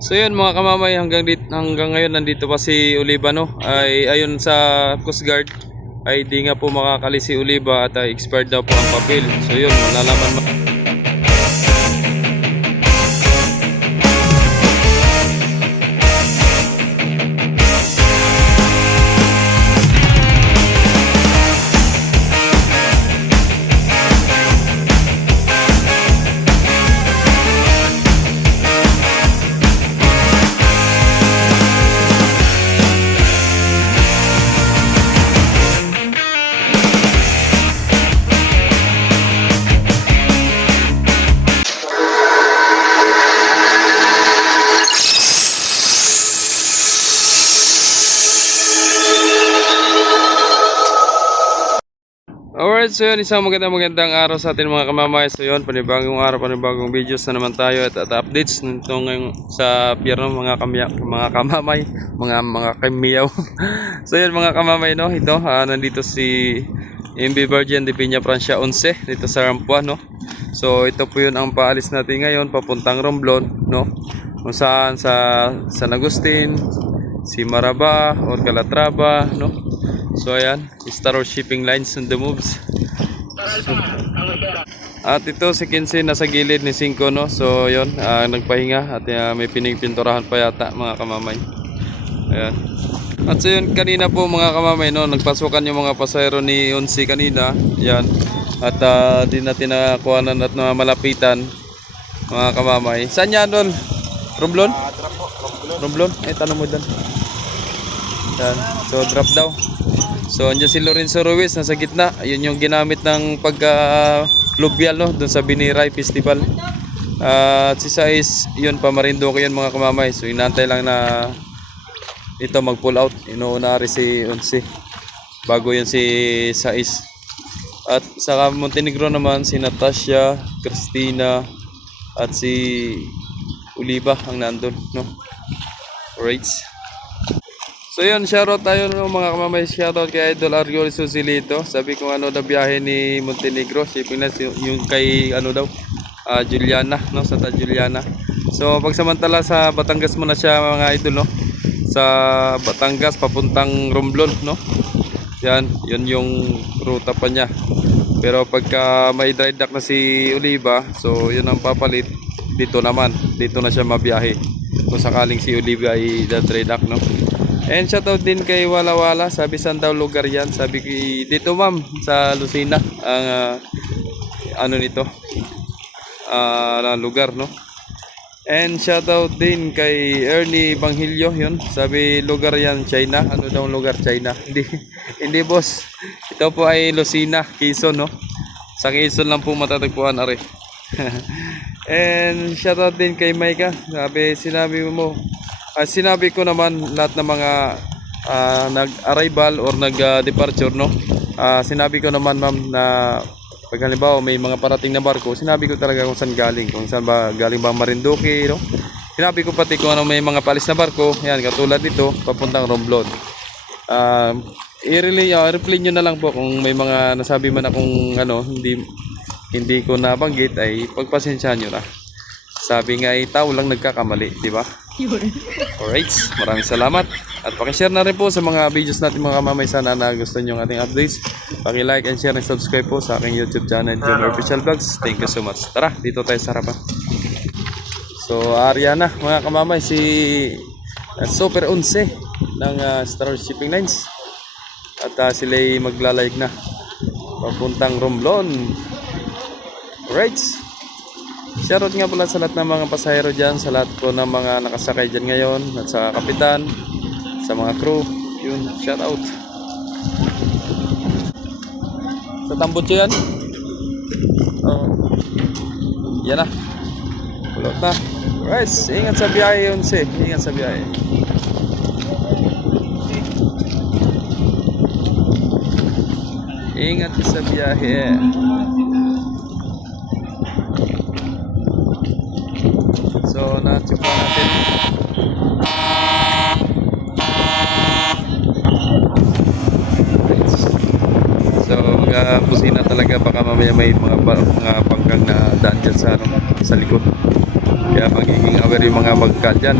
So yun mga kamamay, hanggang ngayon nandito pa si Oliva, no? Ay ayon sa Coast Guard ay di nga po makakali si Oliva at expired daw po ang papel. So yun, malalaman. Alright, so yun, isang magandang araw sa atin mga kamamay. So yun, panibagong araw, panibagong videos na naman tayo at updates nito ngayon sa pierno mga kamamay, mga kamiyaw. So yun mga kamamay, no, ito, nandito si MB Virgin de Piña Francia 11 dito sa Rampua, no. So ito po yun ang paalis natin ngayon papuntang Romblon, no, kung saan sa San Agustin, si Maraba or Calatrava, no. So ayan, Star Shipping Lines on the moves. At ito si Kinsi nasa gilid ni 5, no. So yun, nagpahinga at may pinipinturahan pa yata mga kamamay. Ayan. At so yun, kanina po mga kamamay, no, nagpasukan yung mga pasahero ni 11 kanina. Yan. At di natin nakuhanan at malapitan mga kamamay. Saan yan doon? Romblon? Romblon? Tanong mo doon. Yan. So drop daw. So andyan si Lorenzo Ruiz nasa gitna. Ayun yung ginamit ng pagka-fluvial, no, doon sa Biniray Festival. At si Sais, yun pa Marinduque yun mga kamamay. So inantay lang na ito mag-pull out. Inuunari si 11 bago yun si Sais. At sa Montenegro naman si Natasha, Christina at si Oliva ang nandun, no. Alright. So yun, shoutout tayo, no, mga kamamay. Shoutout kay Idol Argol Susilito. Sabi ko ano daw biyahe ni Montenegro shipping na yung kay ano daw Juliana, no, sa Juliana. So pagsamantala sa Batangas muna siya mga idol, no. Sa Batangas papuntang Romblon, no. Yan, yun yung ruta pa niya. Pero pagka may dry dock na si Oliva, so yun ang papalit dito naman. Dito na siya mabiyahe kung sakaling si Oliva ay dry dock, no. And shoutout din kay Wala Wala. Sabi saan daw lugar yan. Sabi ko dito ma'am sa Lucena ang ano nito lugar, no. And shoutout din kay Ernie Banghilio. Yun, sabi lugar yan China. Ano daw lugar China? Hindi boss, ito po ay Lucena, Quezon, no. Sa Quezon lang po matatagpuan are. And shoutout din kay Maika. Sinabi ko naman lahat ng mga nag-arrival or nag-departure, no. Sinabi ko naman ma'am na pag halimbawa may mga parating na barko, sinabi ko talaga kung saan galing, kung saan ba galing ba Marinduque, no. Sinabi ko pati kung ano may mga palis na barko, yan katulad dito papuntang Romblon. I-reply nyo na lang po kung may mga nasabi man akong ano hindi ko nabanggit, ay pagpasensyahan nyo na. Sabi nga ay tao lang nagkakamali, di ba? Alright, maraming salamat. At pakishare na rin po sa mga videos natin mga kamamay. Sana na gusto nyo ang ating updates. Paki-like and share and subscribe po sa aking YouTube channel, John Official Vlogs. Thank you so much. Tara, dito tayo sa harapan. So, Ariana mga kamamay, si Super 11 ng Star Shipping Lines. At sila'y maglalayag na papuntang Romblon. Alright. Shoutout nga pala sa lahat ng mga pasahero dyan, sa lahat po ng mga nakasakay dyan ngayon, at sa kapitan, sa mga crew, yun, shoutout. Sa Tambutso yan? Yan na. Pulot na. Alright, ingat sa biyahe yun, ingat sa biyahe. Ingat sa biyahe. So, na-check pa natin. So, busina talaga. Baka mamaya may mga pangkang na daan dyan sa likod. Kaya magiging aware yung mga bangka dyan.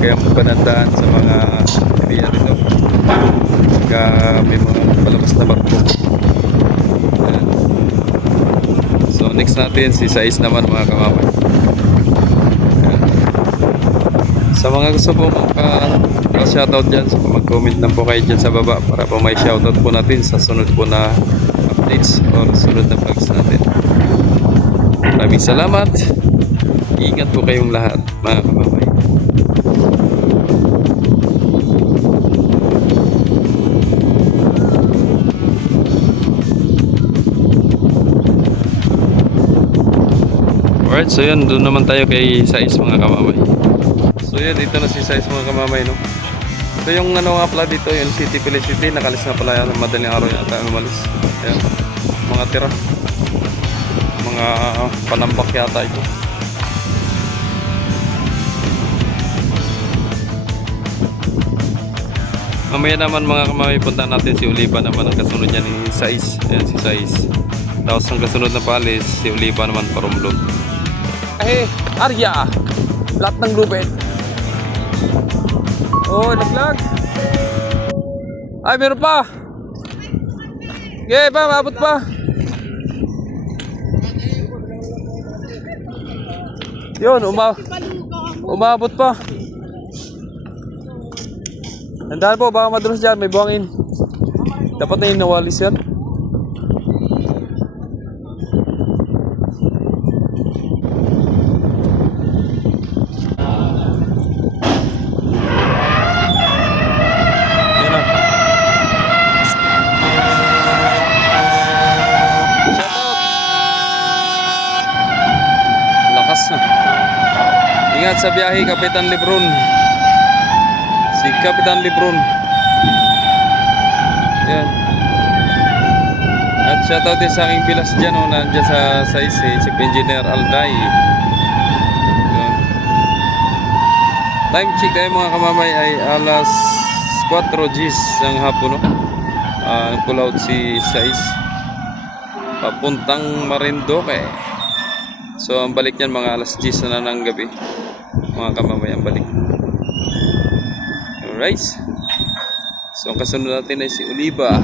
Kaya magpanandaan sa mga area rito. Kaya may mga palabas na barko. Ayan. So next natin si Sais naman mga kamamay. Ayan. Sa mga gusto po shoutout dyan, so mag-comment lang po kayo dyan sa baba para po may shoutout po natin sa sunod po na updates or sunod na vlogs natin. Maraming salamat. Ingat po kayong lahat mga kamamay. Alright, so yun, doon naman tayo kay Sais mga kamamay. So yun, dito na si Sais mga kamamay, no? Ito yung ano nga pala dito, yung City Felicity, nakalis na pala yan, madaling araw yata umalis. Ayan, mga tira. Mga panambak yata ito. Mamaya naman mga kamamay, punta natin si Oliva naman ang kasunod niya ni Sais. Ayan si Sais. Tapos ang kasunod na palis, si Oliva naman Parumlog. Arya! Lahat ng lupit. Oh, naglag. Ay, meron pa. Okay, pa, maabot pa. Yun, umabot pa. Tandaan po, baka madulas dyan, may buhangin. Dapat na yung nawalis yan. Ingat sa biyahe, Kapitan Lebron. Si Kapitan Lebron. Yan. At shoutout din sa aking bilas dyan, oh, nandiyan sa Sais, si Engineer Alday. Yan. Time check tayo mga kamamay ay alas 4 Gs ng hapon, no? Pull out si Sais papuntang Marinduque. So ang balik niyan mga alas 10 na ng gabi mga kamamay ang balik. Alright, so ang kasunod natin ay si Oliva.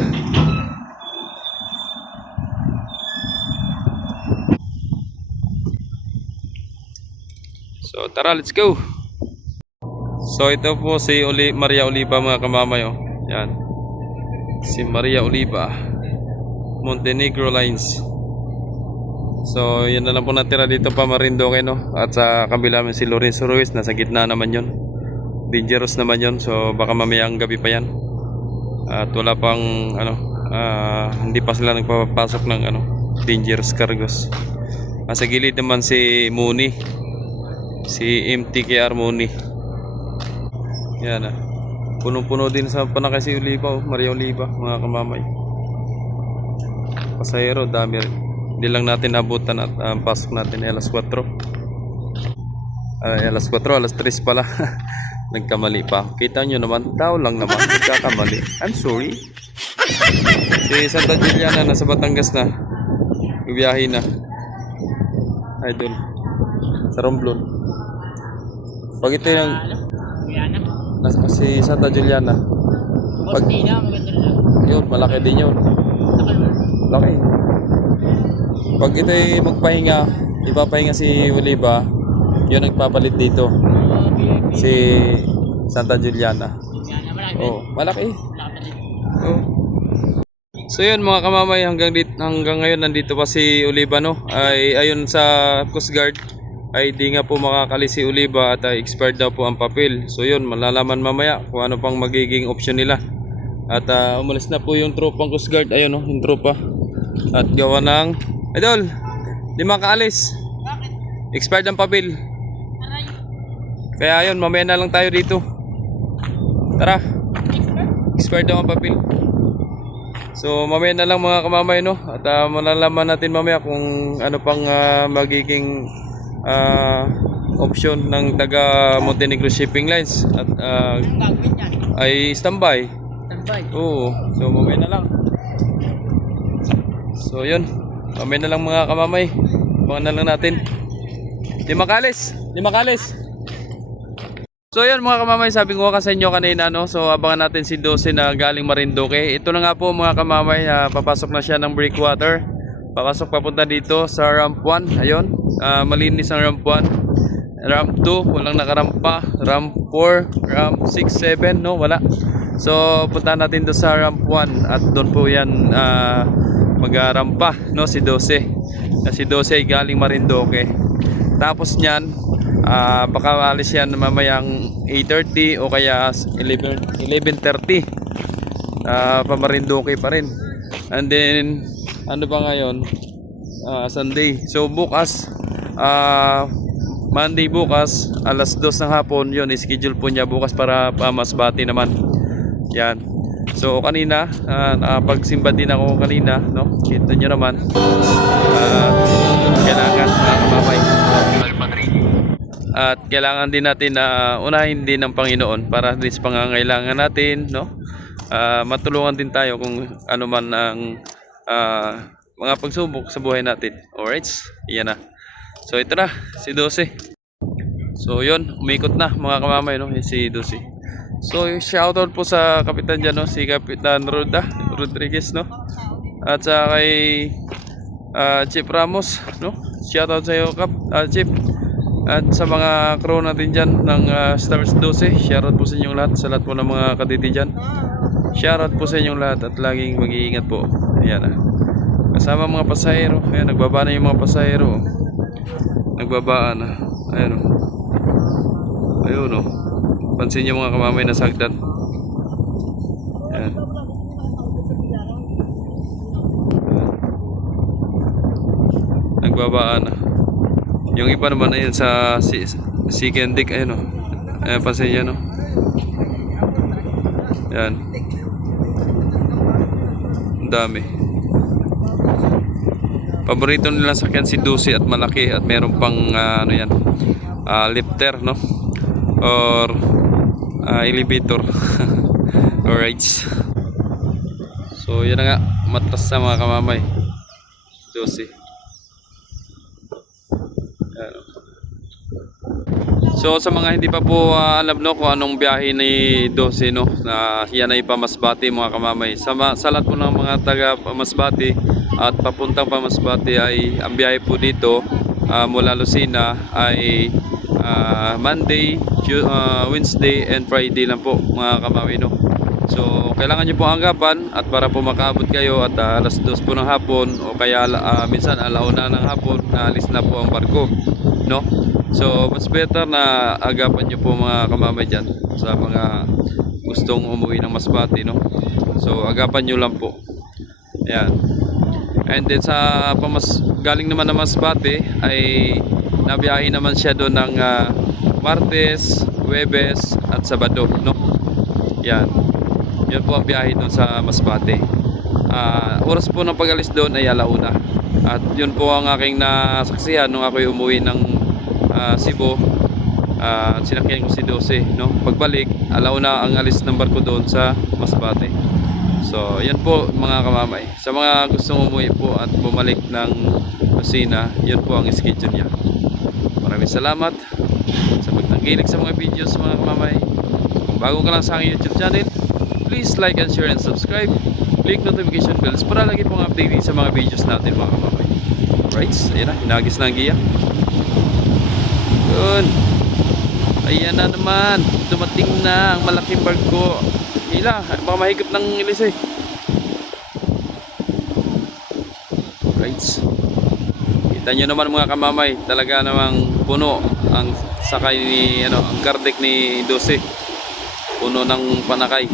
So tara, let's go. So ito po si Maria Oliva mga kamamay, oh. Yan, si Maria Oliva, Montenegro Lines. So yan na lang po natira dito pa Marinduque, no? At sa kabila si Lorenzo Ruiz, nasa gitna naman yon. Dangerous naman yon, so baka mamayang gabi pa yan. At wala pang hindi pa sila nagpapasok ng dangerous cargos. Sa gilid naman si Muni, si MTKR Muni. Yan na, puno-puno din sa panakay si Oliva, oh. Maria Oliva mga kamamay. Pasahero dami rin. Hindi lang natin nabutan at pasok natin ay alas 4. Alas 4, alas 3 pala. Nagkamali pa. Kita nyo naman, tao lang naman. Nagkakamali. I'm sorry. Si Santa Juliana nasa Batangas na. Bibiyahe na. Idol. Sa Romblon. Pag ito yung nasa si Santa Juliana. Pag yun, malaki din yun. Laki. Pag ito ay magpahinga, ipapahinga si Oliva, yun nagpapalit dito. Si Santa Juliana. Oh, malaki. Oh. So yun mga kamamay, hanggang ngayon nandito pa si Oliva, no? Ay ayon sa Coast Guard ay di nga po makakali si Oliva at expired daw po ang papel. So yun, malalaman mamaya kung ano pang magiging option nila. At umalis na po yung tropang Coast Guard, ayun, no, yung tropa. At gawa ng Idol, di makaalis. Expired ang papel. Kaya ayun, mamaya na lang tayo dito. Tara. Expired ang papel. So mamaya na lang mga kamamay, no? At malalaman natin mamaya kung ano pang magiging option ng taga Montenegro Shipping Lines. At ay standby. Oo, so mamaya na lang. So yun, mamaya na lang mga kamamay. Abangan na lang natin. Lima kalis. So yun mga kamamay, sabi ko nga sa inyo kanina, no? So abangan natin si 12 na galing Marinduque. Ito na nga po mga kamamay, papasok na siya ng breakwater. Papasok papunta dito sa ramp 1. Ayun, malinis ang ramp 1. Ramp 2, walang nakarampa. Ramp 4, ramp 6, 7, no? Wala. So punta natin doon sa ramp 1 at doon po yan mag-rampa, no? Si 12. Si 12 ay galing Marinduque. Tapos niyan, baka alis yan mamayang 8:30 o kaya 11:30. Pamarinduque pa rin. And then ano ba ngayon? Sunday. So bukas, Monday bukas, alas 2 ng hapon, yun, schedule po niya bukas para Masbate naman. Yan. So kanina, nakapagsimba din ako kanina, no? Kita nyo naman. Kailangan kamamay. At kailangan din natin na unahin din ng Panginoon para din sa pangangailangan natin, no? Matulungan din tayo kung ano man ang mga pagsubok sa buhay natin. Alright? Iyan na. So ito na, si 12. So yun, umikot na mga kamamay, no? Si 12. So shoutout po sa kapitan dyan, no? Si Kapitan Rodriguez, no? At sa kay Chief Ramos, no? Shoutout sa iyo, Chief. At sa mga crew natin dyan ng Stars 12, shoutout po sa inyong lahat, sa lahat po ng mga kaditi dyan. Shoutout po sa inyong lahat at laging mag-iingat po. Ayan na. Kasama mga pasahero. Ayan, nagbaba na yung mga pasahero. Nagbabaan na. Ayan o. Ayun o. Pansin nyo mga kamamay na sagdan. Ayan. Nagbabaan na. Yung iba naman ayun sa si Kendik, ayun o. Ayan, pansin nyo, no? Ayan. Ang dami. Paborito nila sakyan si 12 at malaki at meron pang ano yan, lifter, no? Or elevator. Alright. So yan na nga, matras sa mga kamamay. 12. So sa mga hindi pa po alam, no, kung anong biyahe ni 12, no, na yan ay Pamasbate mga kamamay. Sa lahat po ng mga taga Pamasbate at papuntang Pamasbate ay ang biyahe po dito mula Lucena ay Monday, Wednesday and Friday lang po mga kamamay, no. So kailangan nyo po anggapan at para po makaabot kayo at alas 2 po ng hapon o kaya minsan alauna ng hapon na alis na po ang barko, no. So mas better na agapan nyo po mga kamamay dyan sa mga gustong umuwi ng Masbate, no. So agapan nyo lang po. Ayan. And then sa galing naman ng Masbate ay nabiyahe naman siya doon ng Martes, Huwebes at Sabado, no. Yan. Yun po ang biyahe doon sa Masbate. Oras po ng pag-alis doon ay alauna. At yun po ang aking nasaksihan nung ako'y umuwi ng Cebu. Sinakyan ko si 12, no. Pagbalik, alauna ang alis ng barko doon sa Masbate. So yan po mga kamamay. Sa mga gustong umuwi po at bumalik ng Lucena, yun po ang schedule niya. Maraming salamat sa pagtangkilik sa mga videos mga kamamay. Kung bago ka lang sa aking YouTube channel, please like and share and subscribe. Click notification bells para lagi pong update sa mga videos natin mga kamamay. Right, ayan na, hinagis na ang giya. Yun. Ayan na naman, dumating na ang malaking barko. Hila, baka mahigop ng ilis eh. Right. Kita nyo naman mga kamamay, talaga namang puno ang sakay ni ang kardek ni 12. Puno ng panakay.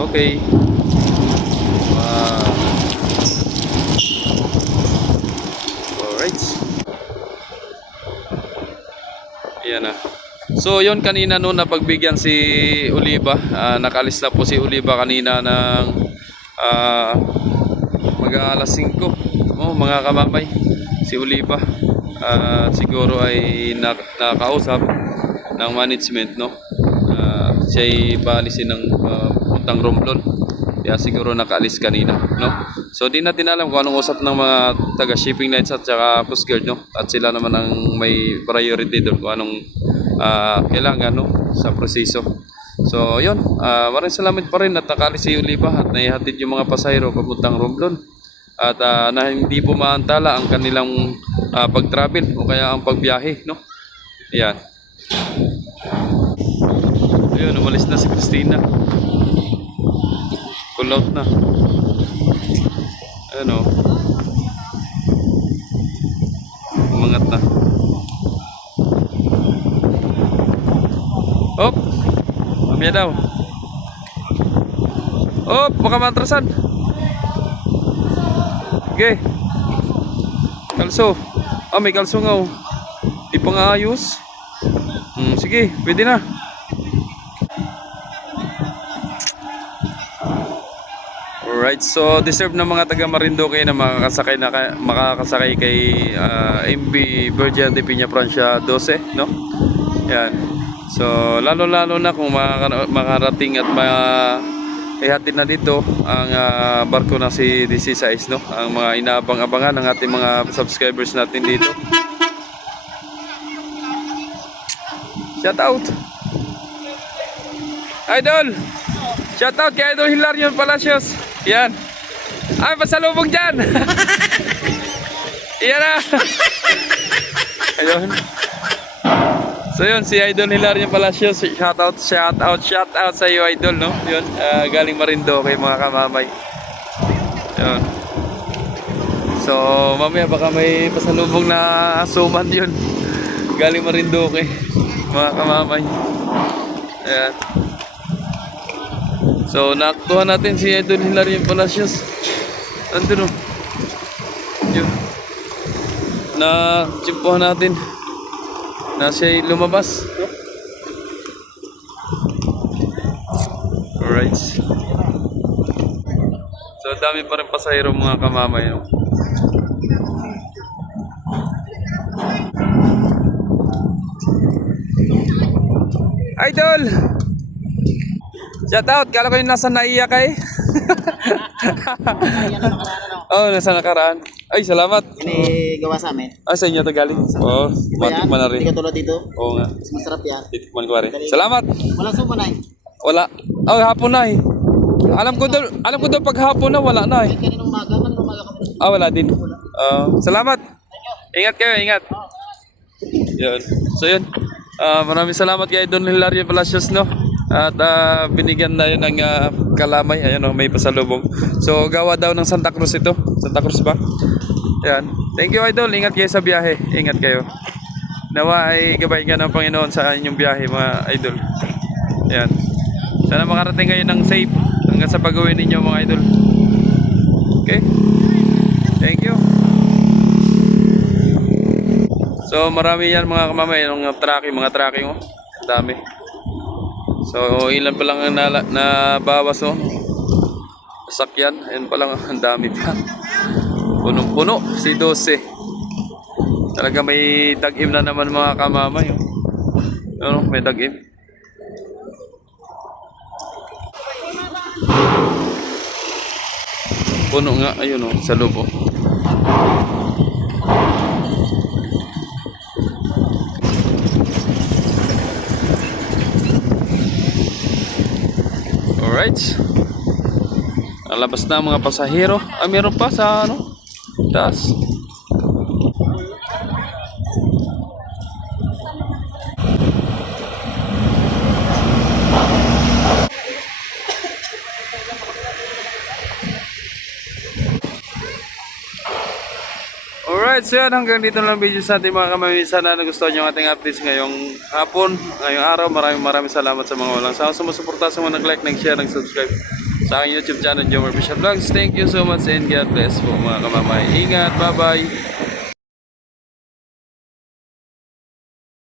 Okay. Wow. Alright. Ayan na. So yun, kanina noon napagbigyan si Oliva. Nakalis na po si Oliva kanina ng mag-alas 5. Oh, mga kamamay, si Oliva siguro ay nakausap ng management, no. Siya ay paalisin ng puntang Romblon. Kaya siguro nakaalis kanina, no. So di natin alam kung anong usap ng mga taga shipping lines at saka Coast Guard, no? At sila naman ang may priority doon kung anong kailangan, no, sa proseso. So yun, maraming salamat pa rin at nakaalis si Oliva at naihatid yung mga pasahero papuntang Romblon. At na hindi po maantala ang kanilang pag-travel o kaya ang pagbiyahe, no? Ayan. Ayun, umalis na si Christina. Pull out na. Ano? Umangat na. Hop! Mamaya daw. Hop! Baka matrasan. Okay. Kalso. May kalso nga, oh. Di pa nga ayos. Sige, pwede na. Alright, so deserve ng mga taga Marinduque na makakasakay kay MV Virgen de Piña Francia 12, no? Yan. So lalo-lalo na kung makarating at ihatid na dito ang barko na si DC6, no? Ang mga inaabang-abangan ng ating mga subscribers natin dito. Shout out. Idol. Shout out kay Idol Hilario Palacios. Yan. Ay, pasalubong dyan. Yan na. Ayun. So yun, si Idol Hilario Palacios. Shout out sa iyo, Idol, no? Yun, galing Marinduque, mga kamamay. Yun. So, mamaya baka may pasalubong na suman yun. Galing Marinduque, mga kamamay. Ayan. So, nakuha natin si Idol Hilario Palacios. Nandun, oh. Yun. Na-chimpuhan natin na siya'y lumabas. Alright. So, dami pa rin pasahero, mga kamamay, no? Idol! Shout out! Kala ko yung nasa naiyak eh. Oh, nasa nakaraan. Ay, salamat. Ini gawa sa amin. Sa inyo to galing? Oo, matikman na rin. Hindi ka tulad dito. Oo nga. Mas masarap yan. Titikman ko rin. Salamat! Walang sumanay. Wala. Oh, hapon na eh. Alam ko daw pag hapon na, wala na eh. Kaninong umaga kami. Wala din. Salamat. Ingat kayo, ingat. Yun. So yun. Maraming salamat kay Don Hilario Palacios, no? At binigyan na yun ng kalamay. Ayun, no, may pasalubong. So gawa daw ng Santa Cruz ito. Santa Cruz ba? Yan. Thank you, Idol. Ingat kayo sa biyahe. Ingat kayo. Nawa ay gabay ka ng Panginoon sa inyong biyahe, mga Idol. Yan. Sana makarating kayo ng safe hanggang sa pag-uwi ninyo, mga Idol. Okay? Thank you. So marami yan, mga kamamay, yung mga tracking, oh. Dami. So ilan pa lang ang nabawas, oh. Sakyan, ayun pa lang, ang dami pa. Punong-puno si 12. Talaga may dag-im na naman, mga kamamay, oh. Ano, may dag-im. Puno nga, ayun, oh, sa loob, oh. Alright. Nalabas na ang mga pasahero. Meron pa sa ano? Taas. Alright, so yan, hanggang dito lang video sa ating mga kamami. Sana nagustuhan nyo ang ating updates ngayong hapon, ngayong araw. Maraming salamat sa mga walang sawang sumusuporta, sa mga nag-like, nag-share, nag-subscribe sa aking YouTube channel, Jomar Bishop Vlogs. Thank you so much and God bless po, mga kamamay. Ingat, bye-bye.